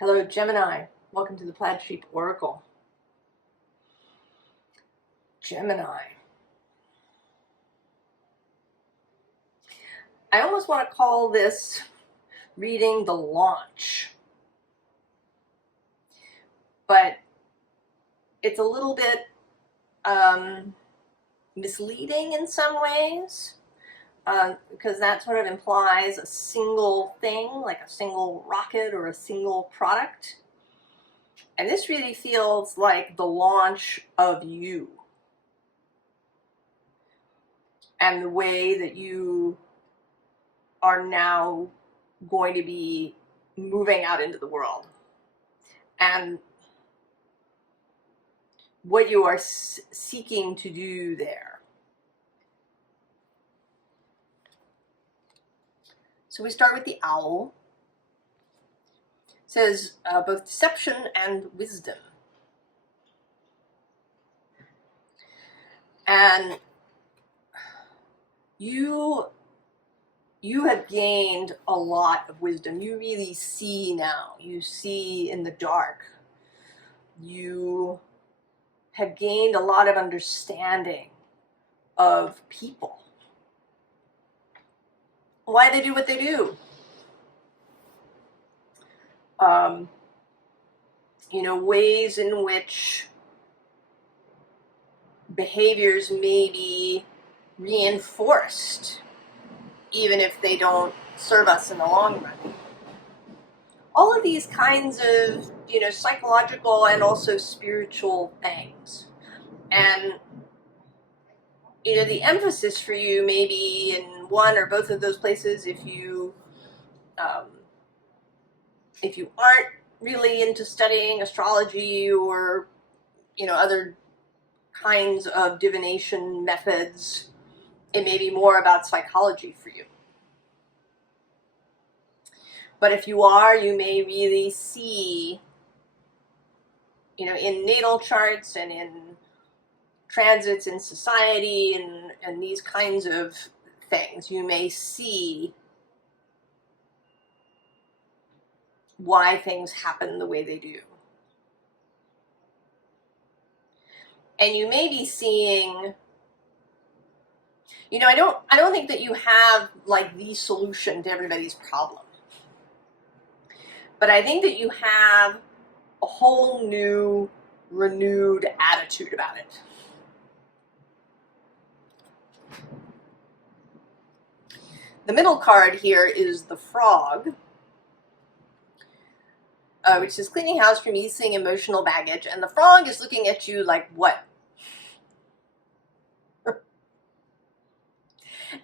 Hello, Gemini. Welcome to the Plaid Sheep Oracle. Gemini. I almost want to call this reading the launch, but it's a little bit misleading in some ways, because that sort of implies a single thing, like a single rocket or a single product. And this really feels like the launch of you and the way that you are now going to be moving out into the world, and what you are seeking to do there. So we start with the owl. It says both deception and wisdom. And you have gained a lot of wisdom. You really see now. You see in the dark. You have gained a lot of understanding of people. Why they do what they do. Ways in which behaviors may be reinforced, even if they don't serve us in the long run. All of these kinds of, psychological and also spiritual things. And, the emphasis for you may be in one or both of those places if you aren't really into studying astrology or, other kinds of divination methods. It may be more about psychology for you. But if you are, you may really see, in natal charts and in transits in society and these kinds of things, you may see why things happen the way they do. And you may be seeing, I don't think that you have like the solution to everybody's problem. But I think that you have a whole new, renewed attitude about it. The middle card here is the frog, which is cleaning house, releasing emotional baggage. And the frog is looking at you like, what?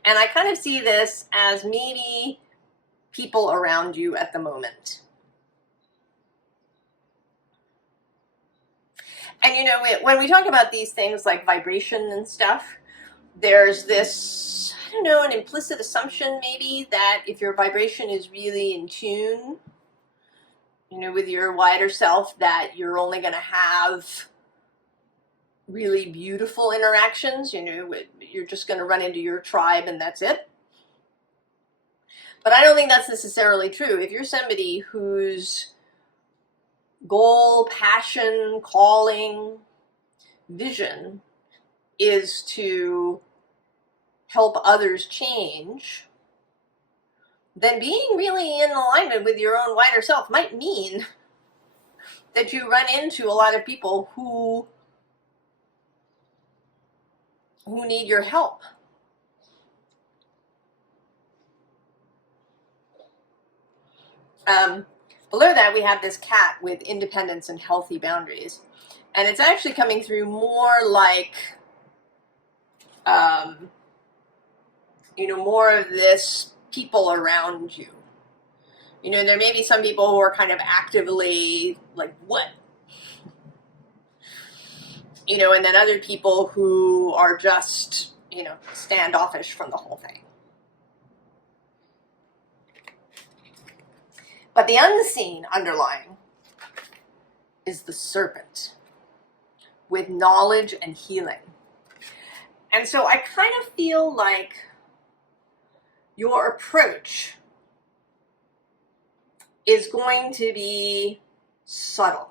And I kind of see this as maybe people around you at the moment. And when we talk about these things like vibration and stuff, there's this, an implicit assumption maybe that if your vibration is really in tune, with your wider self, that you're only going to have really beautiful interactions. You're just going to run into your tribe and that's it. But I don't think that's necessarily true. If you're somebody whose goal, passion, calling, vision is to help others change, then being really in alignment with your own wider self might mean that you run into a lot of people who need your help. Below that, we have this cat with independence and healthy boundaries. And it's actually coming through more like, more of this people around you. There may be some people who are kind of actively like, what? And then other people who are just, standoffish from the whole thing. But the unseen underlying is the serpent with knowledge and healing. And so I kind of feel like your approach is going to be subtle.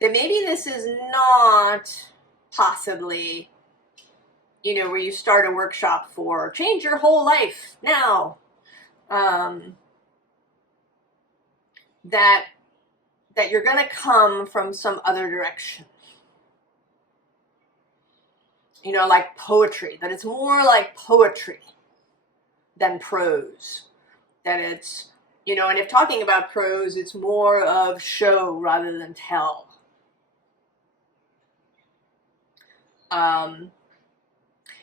That maybe this is not possibly, where you start a workshop for change your whole life now. That you're going to come from some other direction. Like poetry, that it's more like poetry than prose. That it's, and if talking about prose, it's more of show rather than tell. An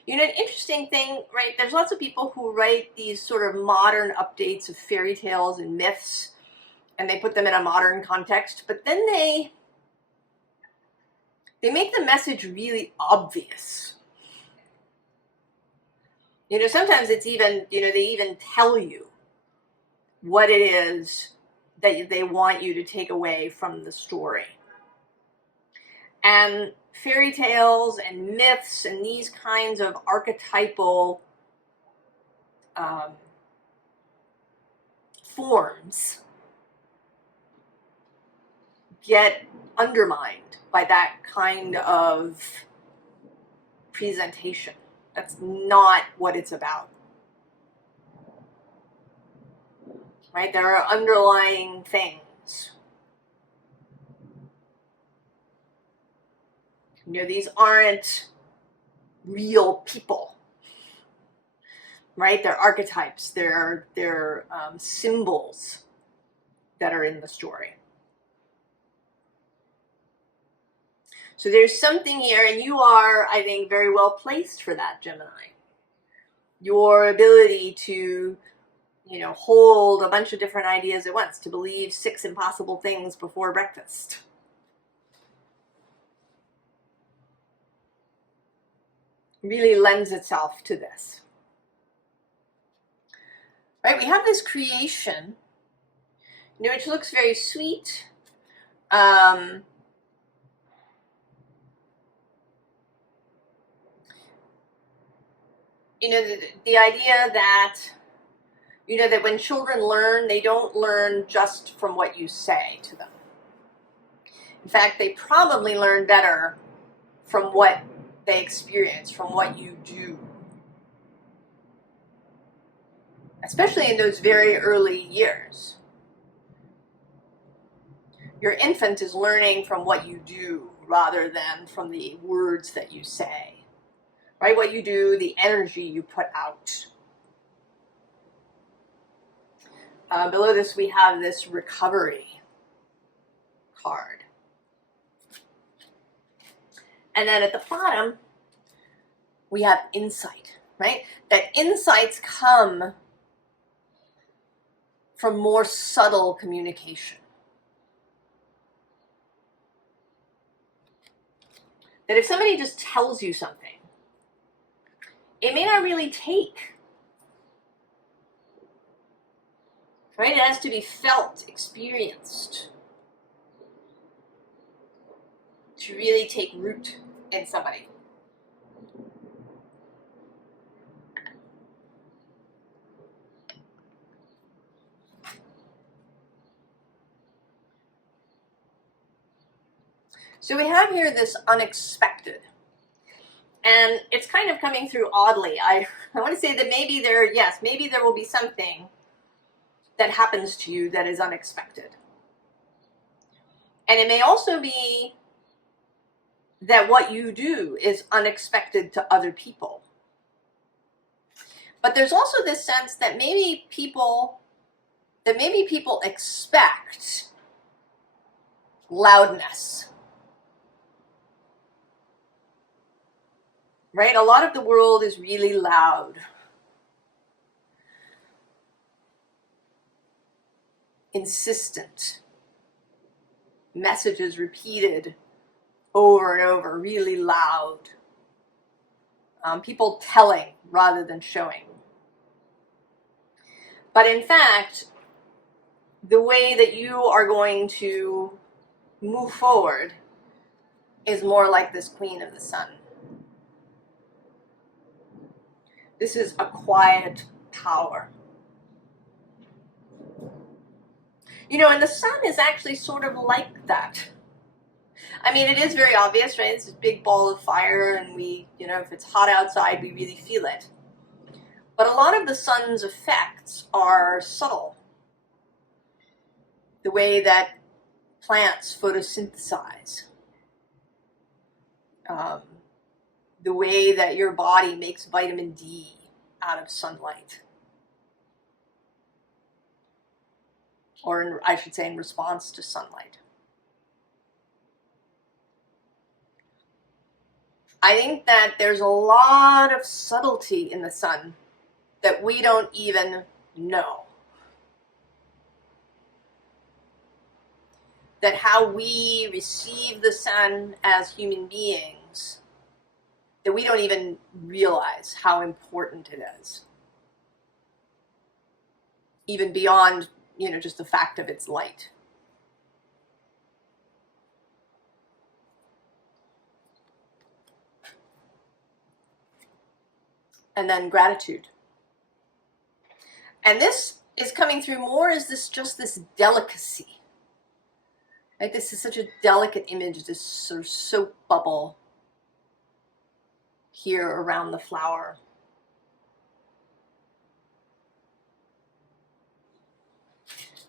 interesting thing, right? There's lots of people who write these sort of modern updates of fairy tales and myths, and they put them in a modern context, but then they make the message really obvious. Sometimes it's even, they even tell you what it is that they want you to take away from the story. And fairy tales and myths and these kinds of archetypal forms get undermined by that kind of presentation. That's not what it's about. Right? There are underlying things. These aren't real people. Right? They're archetypes. They're symbols that are in the story. So there's something here, and you are, I think, very well placed for that, Gemini. Your ability to, hold a bunch of different ideas at once, to believe 6 impossible things before breakfast. Really lends itself to this. Right, we have this creation, which looks very sweet. The idea that, that when children learn, they don't learn just from what you say to them. In fact, they probably learn better from what they experience, from what you do. Especially in those very early years. Your infant is learning from what you do rather than from the words that you say. Right? What you do, the energy you put out. Below this, we have this recovery card. And then at the bottom, we have insight, right? That insights come from more subtle communication. That if somebody just tells you something, it may not really take. Right? It has to be felt, experienced, to really take root in somebody. So we have here this unexpected. And it's kind of coming through oddly. I want to say that maybe there will be something that happens to you that is unexpected. And it may also be that what you do is unexpected to other people. But there's also this sense that maybe people expect loudness. Right? A lot of the world is really loud. Insistent. Messages repeated over and over, really loud. People telling rather than showing. But in fact, the way that you are going to move forward is more like this Queen of the Sun. This is a quiet power. And the sun is actually sort of like that. I mean, it is very obvious, right? It's this big ball of fire, and we, if it's hot outside, we really feel it. But a lot of the sun's effects are subtle. The way that plants photosynthesize, the way that your body makes vitamin D out of sunlight. Or I should say in response to sunlight. I think that there's a lot of subtlety in the sun that we don't even know. That how we receive the sun as human beings, that we don't even realize how important it is. Even beyond, just the fact of its light. And then gratitude. And this is coming through more as just this delicacy. Right? This is such a delicate image, this sort of soap bubble here around the flower.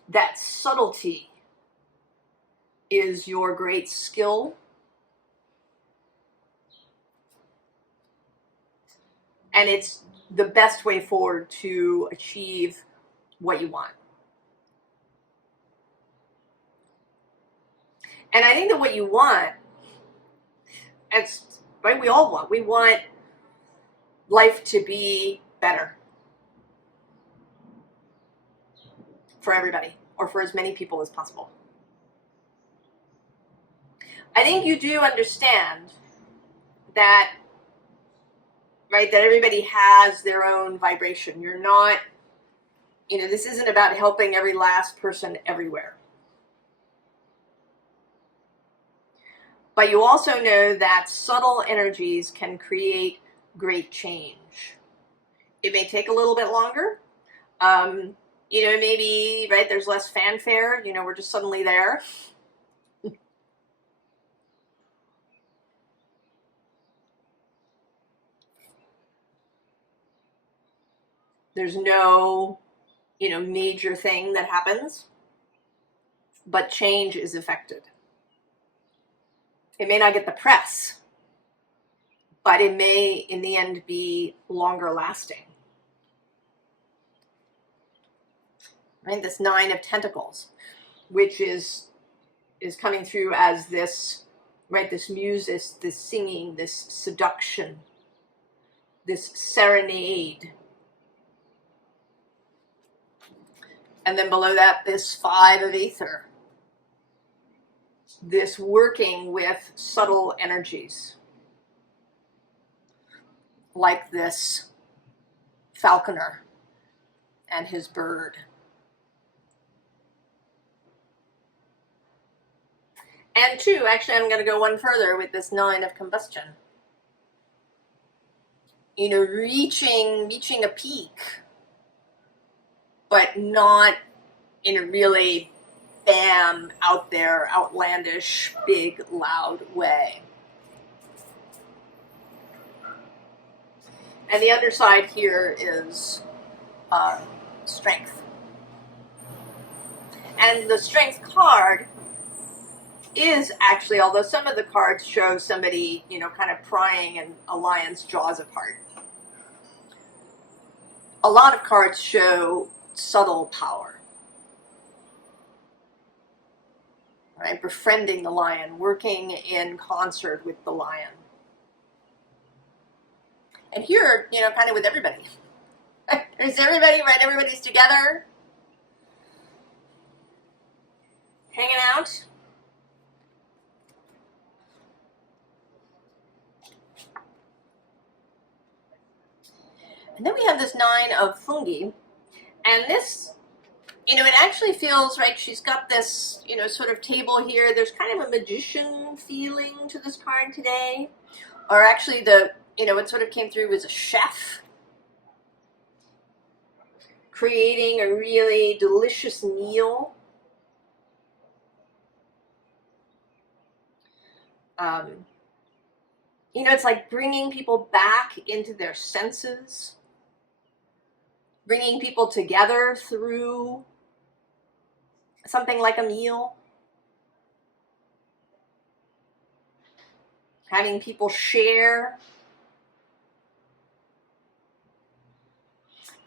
That subtlety is your great skill. And it's the best way forward to achieve what you want. And I think that what you want, it's right, we all want. We want life to be better for everybody, or for as many people as possible. I think you do understand that, right, that everybody has their own vibration. You're not, this isn't about helping every last person everywhere. But you also know that subtle energies can create great change. It may take a little bit longer. Maybe, right, there's less fanfare. We're just suddenly there. There's no, major thing that happens. But change is effected. It may not get the press, but it may, in the end, be longer lasting. Right? This 9 of Pentacles, which is coming through as this, right, this music, this singing, this seduction, this serenade. And then below that, this 5 of Aether. This working with subtle energies. Like this falconer and his bird. And 2, actually, I'm going to go one further with this 9 of Combustion. Reaching a peak, but not in a really bam, out there, outlandish, big, loud way. And the other side here is strength. And the strength card is actually, although some of the cards show somebody, kind of prying a lion's jaws apart, a lot of cards show subtle power. Right? Befriending the lion, working in concert with the lion. And here, kind of with everybody. There's everybody, right? Everybody's together, hanging out. And then we have this 9 of Fungi. And this, it actually feels, right, she's got this, sort of table here. There's kind of a magician feeling to this card today. Or actually what sort of came through was a chef creating a really delicious meal You know, it's like bringing people back into their senses, bringing people together through something like a meal, having people share.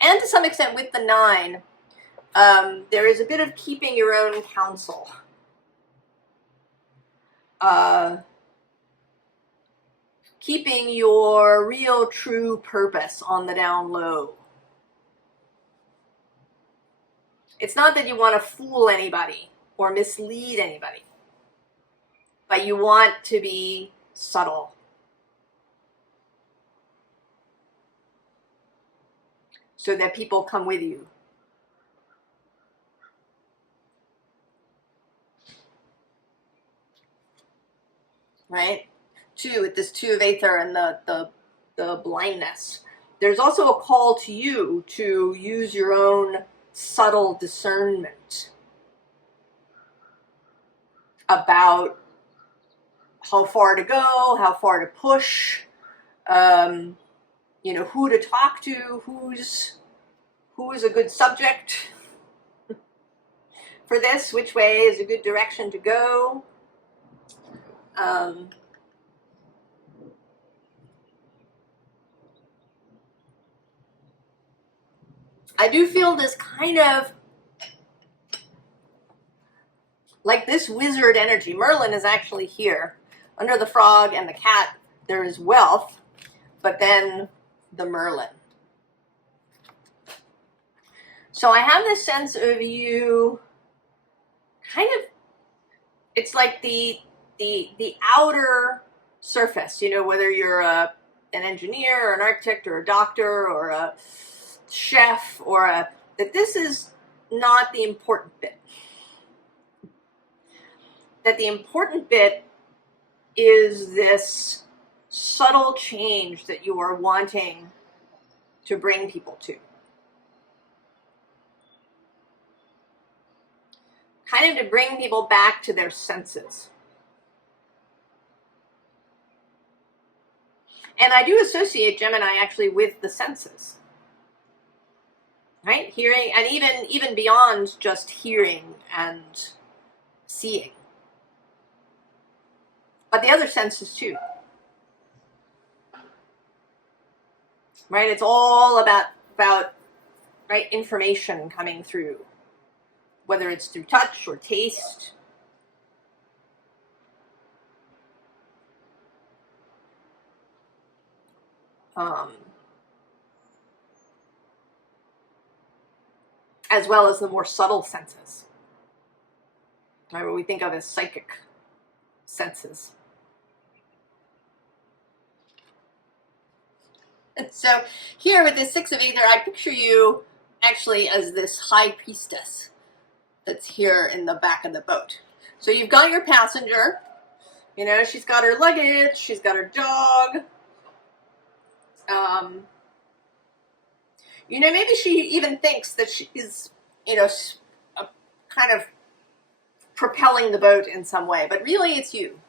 And to some extent with the 9, there is a bit of keeping your own counsel. Keeping your real true purpose on the down low. It's not that you want to fool anybody or mislead anybody, but you want to be subtle. So that people come with you. Right? 2, with this 2 of Aether and the blindness. There's also a call to you to use your own subtle discernment about how far to go, how far to push, you know, who to talk to, who is a good subject for this, which way is a good direction to go. I do feel this kind of like this wizard energy. Merlin is actually here. Under the frog and the cat, there is wealth, but then the Merlin. So I have this sense of you kind of, it's like the outer surface, you know, whether you're an engineer or an architect or a doctor or a chef or that this is not the important bit. That the important bit is this subtle change that you are wanting to bring people to. Kind of to bring people back to their senses. And I do associate Gemini actually with the senses. Right? Hearing, and even beyond just hearing and seeing. But the other senses too. Right? It's all about right, information coming through. Whether it's through touch or taste. As well as the more subtle senses. Right, what we think of as psychic senses. And so here with this 6 of Aether, I picture you actually as this high priestess that's here in the back of the boat. So you've got your passenger, you know, she's got her luggage, she's got her dog. You know, maybe she even thinks that she's, you know, kind of propelling the boat in some way, but really it's you.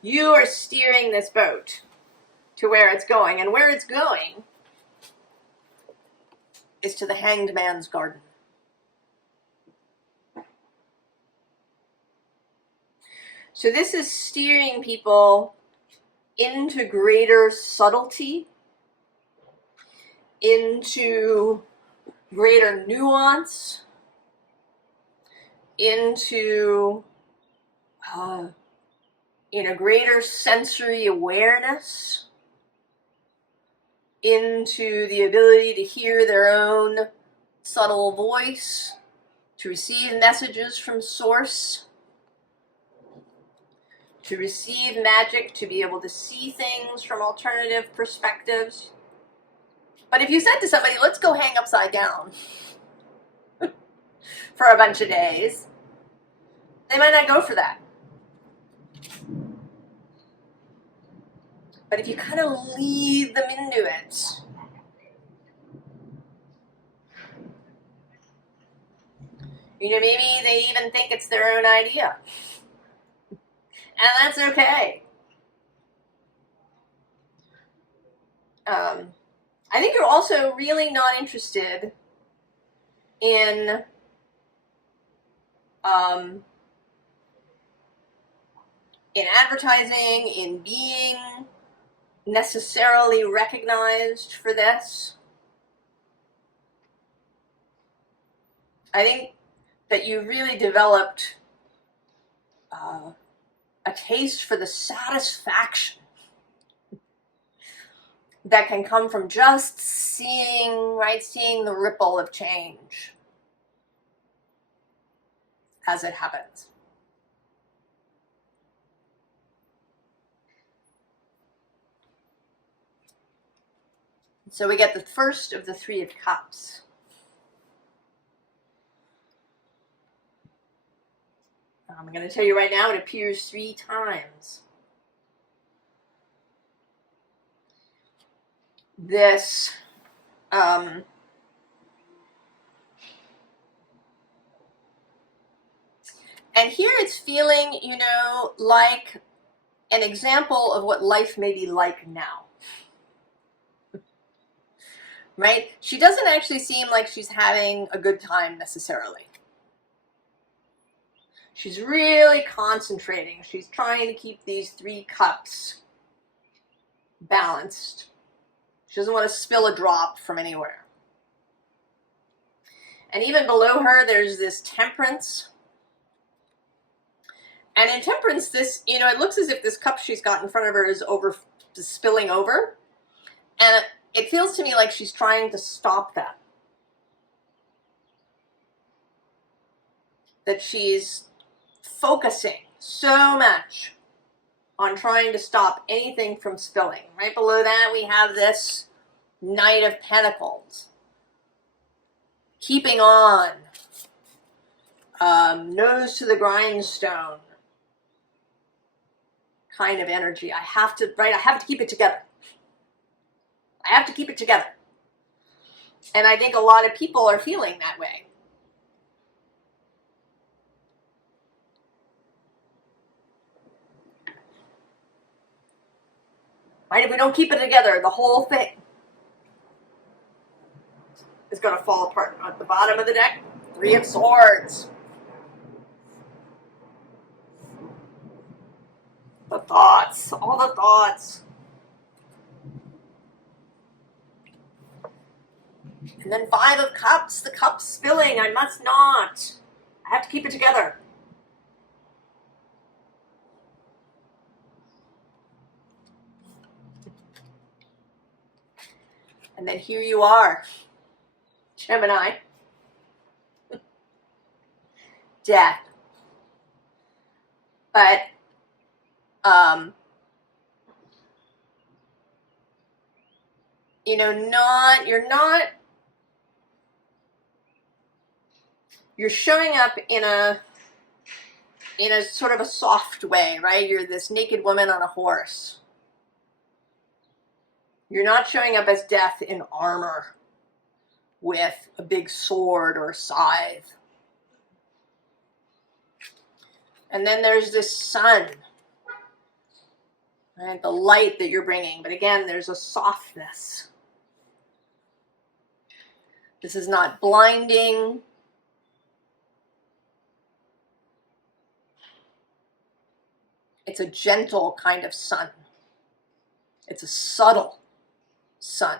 You are steering this boat to where it's going, and where it's going is to the Hanged Man's garden. So this is steering people into greater subtlety, into greater nuance, into greater sensory awareness, into the ability to hear their own subtle voice, to receive messages from source, to receive magic, to be able to see things from alternative perspectives. But if you said to somebody, let's go hang upside down for a bunch of days, they might not go for that. But if you kind of lead them into it, you know, maybe they even think it's their own idea. And that's okay. I think you're also really not interested in advertising, in being necessarily recognized for this. I think that you really developed a taste for the satisfaction that can come from just seeing the ripple of change as it happens. So we get the first of the Three of Cups. I'm going to tell you right now, it appears 3 times. This and here it's feeling, like an example of what life may be like now. Right? She doesn't actually seem like she's having a good time necessarily. She's really concentrating. She's trying to keep these 3 cups balanced. She doesn't want to spill a drop from anywhere. And even below her, there's this Temperance. And in Temperance, this, it looks as if this cup she's got in front of her is spilling over. And it feels to me like she's trying to stop that. That she's focusing so much on trying to stop anything from spilling. Right below that, we have this Knight of Pentacles. Keeping on. Nose to the grindstone kind of energy. I have to keep it together. I have to keep it together. And I think a lot of people are feeling that way. Right? If we don't keep it together, the whole thing is going to fall apart. At the bottom of the deck, 3 of Swords. The thoughts, all the thoughts. And then 5 of Cups, the cup spilling. I must not. I have to keep it together. And then here you are, Gemini. Death. But, you're showing up in a sort of a soft way, right? You're this naked woman on a horse. You're not showing up as Death in armor with a big sword or scythe. And then there's this sun, right? The light that you're bringing. But again, there's a softness. This is not blinding. It's a gentle kind of sun. It's a subtle sun.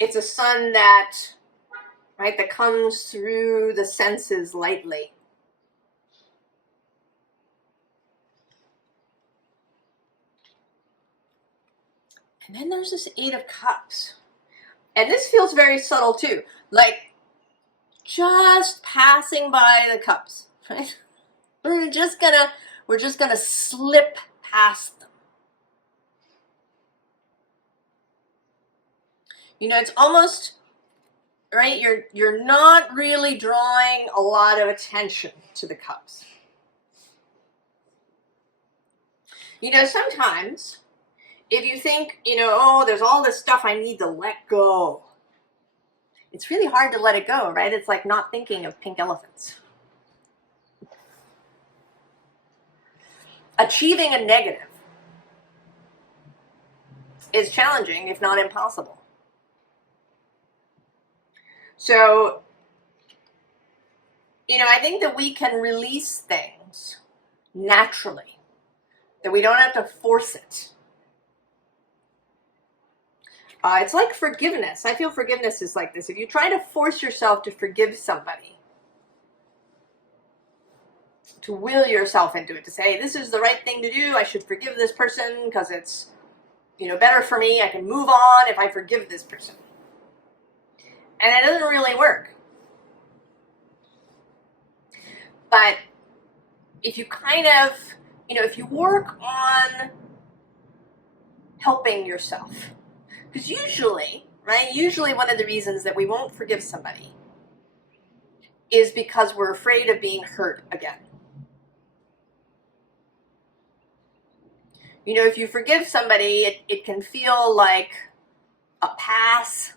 It's a sun that comes through the senses lightly. And then there's this 8 of Cups. And this feels very subtle too. Like just passing by the cups, right? We're just gonna slip past them. It's almost, right? You're not really drawing a lot of attention to the cups. Sometimes if you think, oh, there's all this stuff I need to let go. It's really hard to let it go, right? It's like not thinking of pink elephants. achieving a negative is challenging, if not impossible. So, I think that we can release things naturally, that we don't have to force it. It's like forgiveness. I feel forgiveness is like this. If you try to force yourself to forgive somebody, to will yourself into it, to say, this is the right thing to do, I should forgive this person because it's, better for me, I can move on if I forgive this person. And it doesn't really work. But if you kind of, if you work on helping yourself, because usually one of the reasons that we won't forgive somebody is because we're afraid of being hurt again. If you forgive somebody, it can feel like a pass,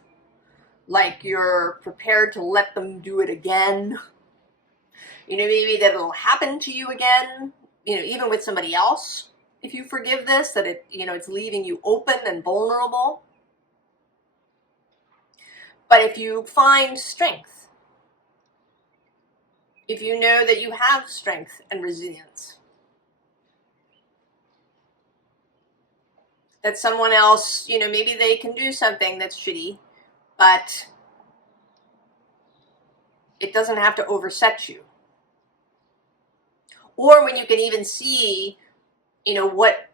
like you're prepared to let them do it again. Maybe that it'll happen to you again, even with somebody else. If you forgive this, that it's leaving you open and vulnerable. But if you find strength, if you know that you have strength and resilience, that someone else, maybe they can do something that's shitty, but it doesn't have to overset you. Or when you can even see, what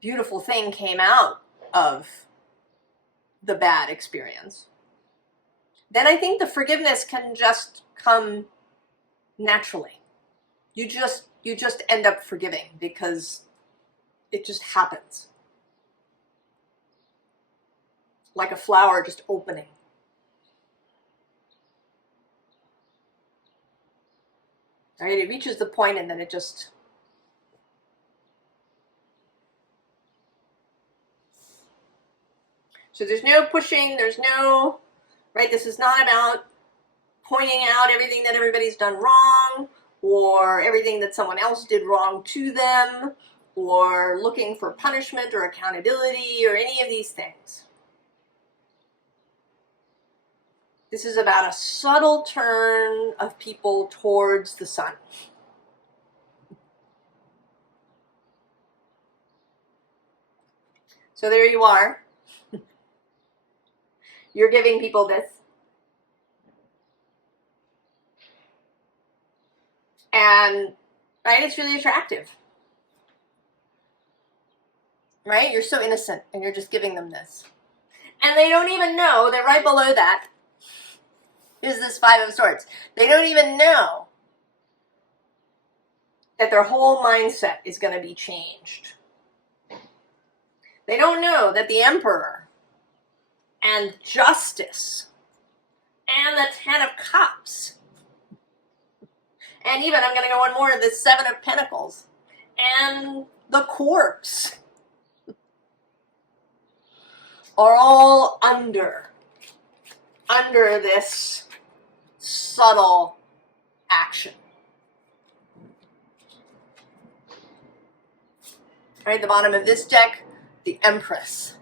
beautiful thing came out of the bad experience, then I think the forgiveness can just come naturally. You just end up forgiving because it just happens. Like a flower just opening. Right? It reaches the point and then it just... So there's no pushing, there's no... Right? This is not about pointing out everything that everybody's done wrong, or everything that someone else did wrong to them, or looking for punishment or accountability or any of these things. This is about a subtle turn of people towards the sun. So there you are. You're giving people this. And, right, it's really attractive. Right? You're so innocent and you're just giving them this. And they don't even know that right below that is this Five of Swords. They don't even know that their whole mindset is going to be changed. They don't know that the Emperor and Justice and the Ten of Cups, and even, I'm going to go one more, the Seven of Pentacles and the Corpse are all under this subtle action. Right at the bottom of this deck, the Empress.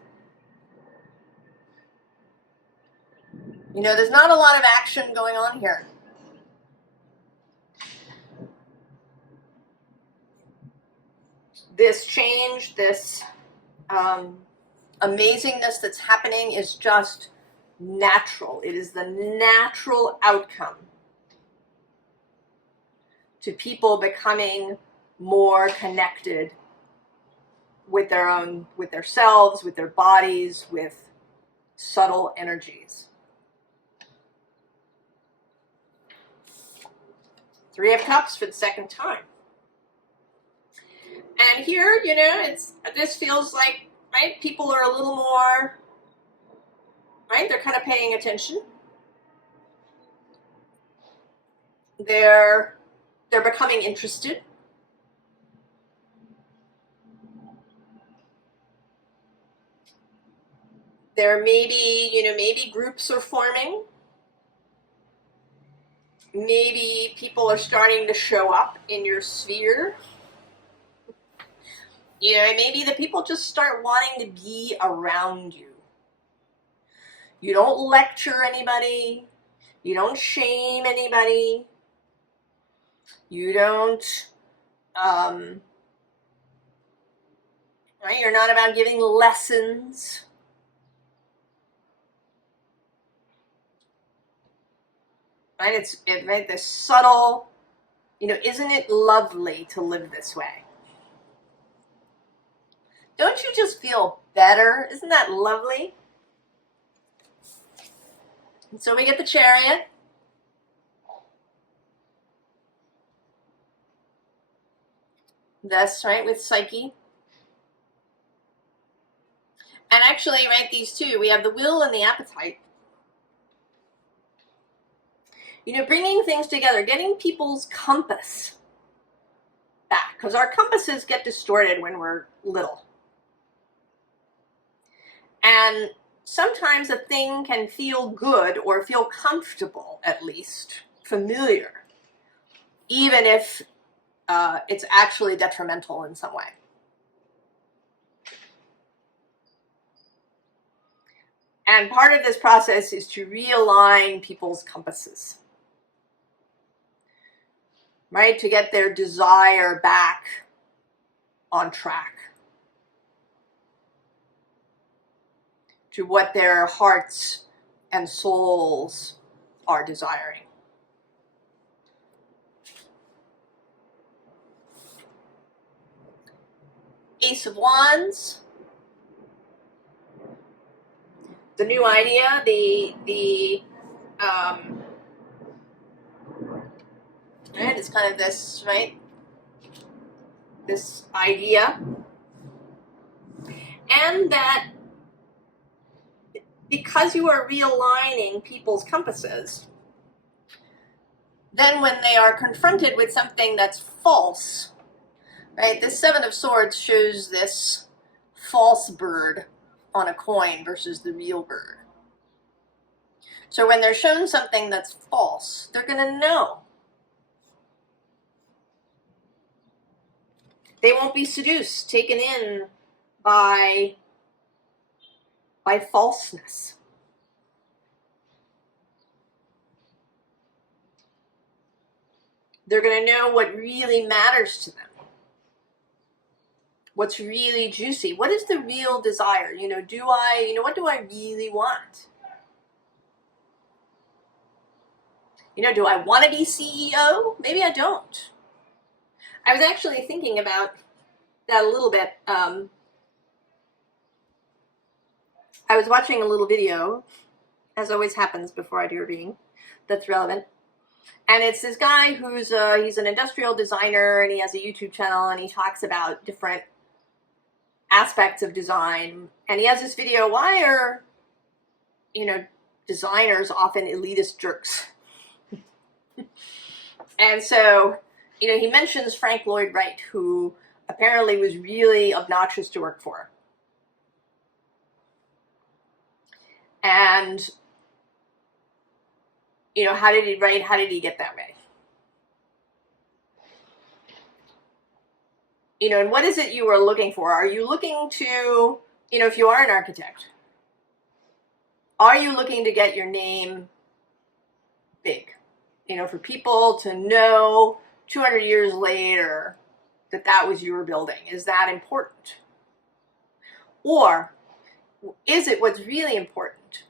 There's not a lot of action going on here. This change, this amazingness that's happening is just natural. It is the natural outcome to people becoming more connected with with themselves, with their bodies, with subtle energies. Three of Cups for the second time. And here, this feels like, right, people are a little more, right, they're kind of paying attention. They're becoming interested. There may be, maybe groups are forming. Maybe people are starting to show up in your sphere. You know, maybe the people just start wanting to be around you. You don't lecture anybody. You don't shame anybody. You don't, right? You're not about giving lessons. Right? It's right, this subtle, isn't it lovely to live this way? Don't you just feel better? Isn't that lovely? And so we get the Chariot. Thus, right, with Psyche. And actually, right, these two, we have the will and the appetite. Bringing things together, getting people's compass back, because our compasses get distorted when we're little. And sometimes a thing can feel good or feel comfortable, at least, familiar, even if it's actually detrimental in some way. And part of this process is to realign people's compasses, right? To get their desire back on track to what their hearts and souls are desiring. Ace of Wands. The new idea, right, it's kind of this, right? This idea. And that because you are realigning people's compasses, then when they are confronted with something that's false, right? The Seven of Swords shows this false bird on a coin versus the real bird. So when they're shown something that's false, they're going to know. They won't be seduced, taken in by falseness. They're going to know what really matters to them. What's really juicy? What is the real desire? What do I really want? Do I want to be CEO? Maybe I don't. I was actually thinking about that a little bit. I was watching a little video, as always happens before I do a reading, that's relevant. And it's this guy who's he's an industrial designer, and he has a YouTube channel, and he talks about different aspects of design. And he has this video, why are, designers often elitist jerks? And so, he mentions Frank Lloyd Wright, who apparently was really obnoxious to work for. And, how did he get that way? And what is it you are looking for? Are you looking to, if you are an architect, are you looking to get your name big? For people to know 200 years later that was your building. Is that important? Or is it what's really important?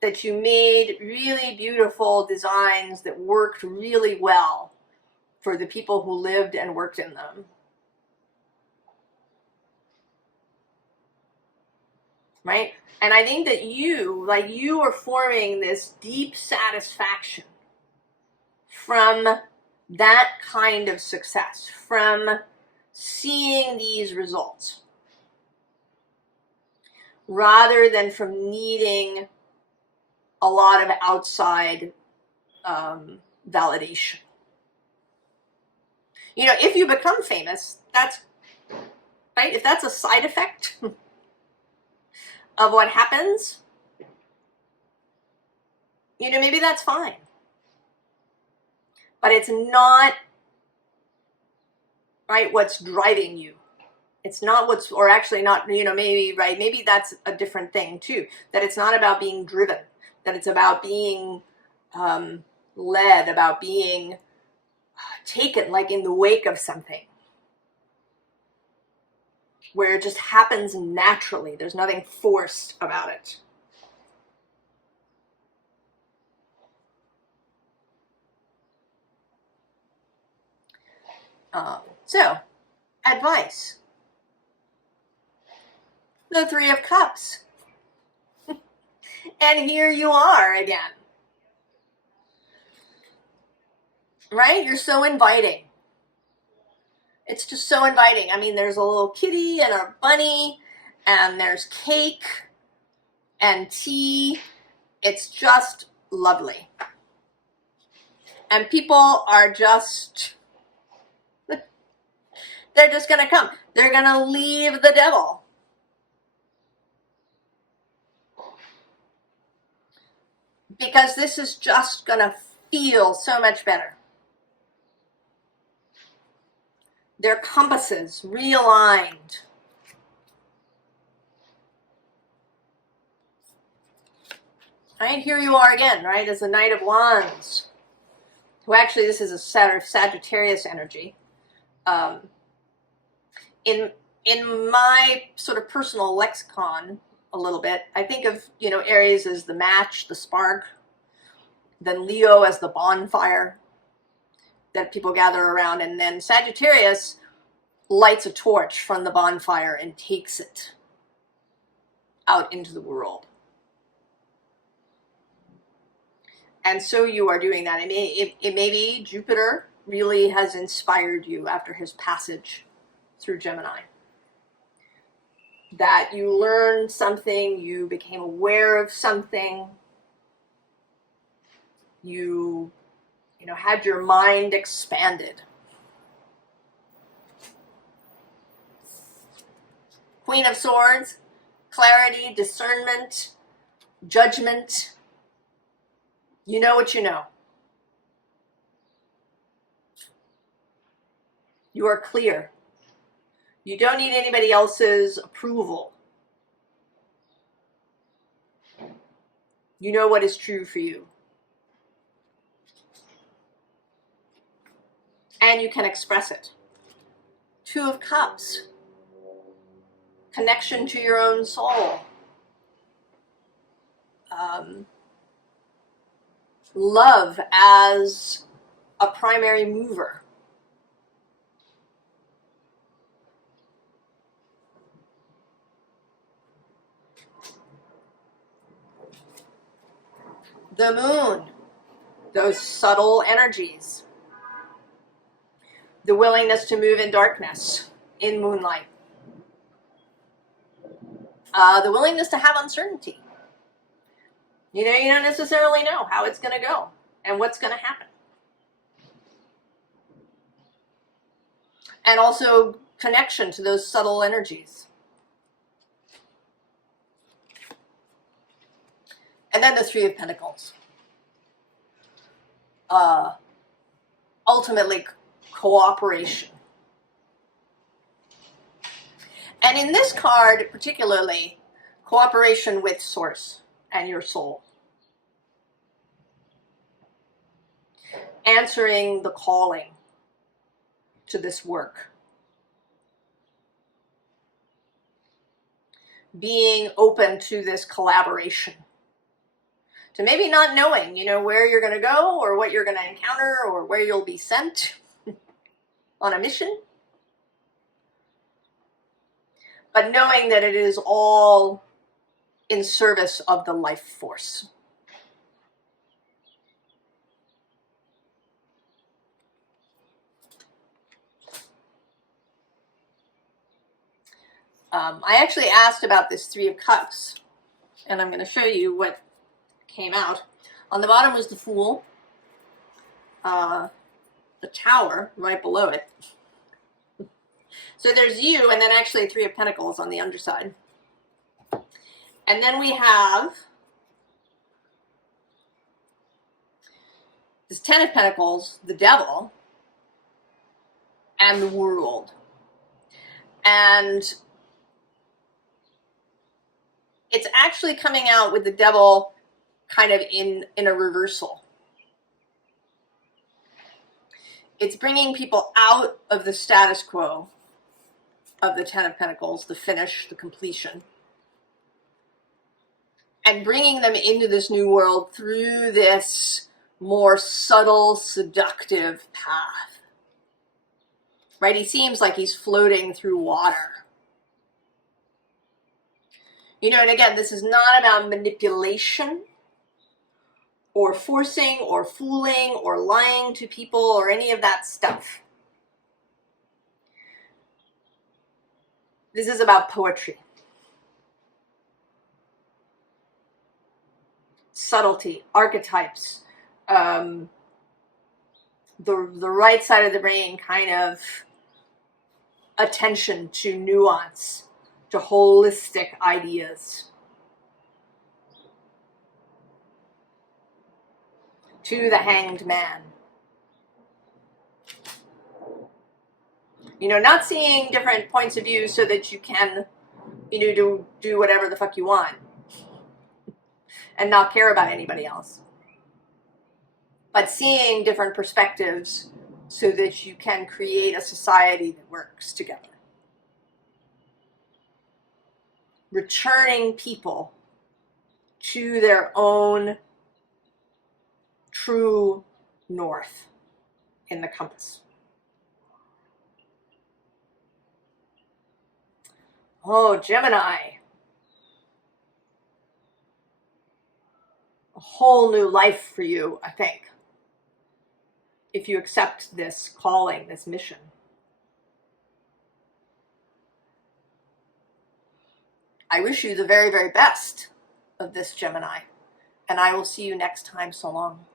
That you made really beautiful designs that worked really well for the people who lived and worked in them. Right? And I think that you are forming this deep satisfaction from that kind of success, from seeing these results, rather than from needing a lot of outside validation. If you become famous, that's right. If that's a side effect of what happens, maybe that's fine. But it's not, right, what's driving you. It's not what's, or actually not, you know, maybe, right, maybe that's a different thing too, that it's not about being driven, that it's about being led, about being taken, like in the wake of something, where it just happens naturally. There's nothing forced about it. So, advice. The Three of Cups. And here you are again. Right? You're so inviting. It's just so inviting. I mean, there's a little kitty and a bunny, and there's cake and tea. It's just lovely. And people are just, they're just going to come. They're going to leave the devil. Because this is just going to feel so much better. Their compasses realigned. Right, here you are again, right, as the Knight of Wands. Who actually, this is a Sagittarius energy. In my sort of personal lexicon, a little bit, I think of, you know, Aries as the match, the spark, then Leo as the bonfire that people gather around, and then Sagittarius lights a torch from the bonfire and takes it out into the world. And so you are doing that. It may be Jupiter really has inspired you after his passage through Gemini. That you learned something, you became aware of something, you know, had your mind expanded. Queen of Swords, clarity, discernment, judgment. You know what you know. You are clear. You don't need anybody else's approval. You know what is true for you. And you can express it. Two of Cups. Connection to your own soul. Love as a primary mover. The moon, those subtle energies. The willingness to move in darkness, in moonlight. The willingness to have uncertainty. You know, you don't necessarily know how it's going to go and what's going to happen. And also connection to those subtle energies. And then the Three of Pentacles. Ultimately, cooperation. And in this card, particularly, cooperation with Source and your soul. Answering the calling to this work. Being open to this collaboration. To maybe not knowing, you know, where you're going to go or what you're going to encounter or where you'll be sent on a mission. But knowing that it is all in service of the life force. I actually asked about this Three of Cups, and I'm going to show you what came out. On the bottom was the Fool, the Tower right below it. So there's you, and then actually Three of Pentacles on the underside. And then we have this Ten of Pentacles, the Devil, and the World. And it's actually coming out with the devil kind of in a reversal. It's bringing people out of the status quo of the Ten of Pentacles, the finish, the completion, and bringing them into this new world through this more subtle, seductive path. Right? He seems like he's floating through water. You know, and again, this is not about manipulation or forcing or fooling or lying to people or any of that stuff. This is about poetry. Subtlety, archetypes, the right side of the brain kind of attention to nuance, to holistic ideas, to the Hanged Man. You know, not seeing different points of view so that you can, you know, do whatever the fuck you want and not care about anybody else. But seeing different perspectives so that you can create a society that works together. Returning people to their own true north in the compass. Oh, Gemini. A whole new life for you, I think, if you accept this calling, this mission. I wish you the very, very best of this, Gemini, and I will see you next time. So long.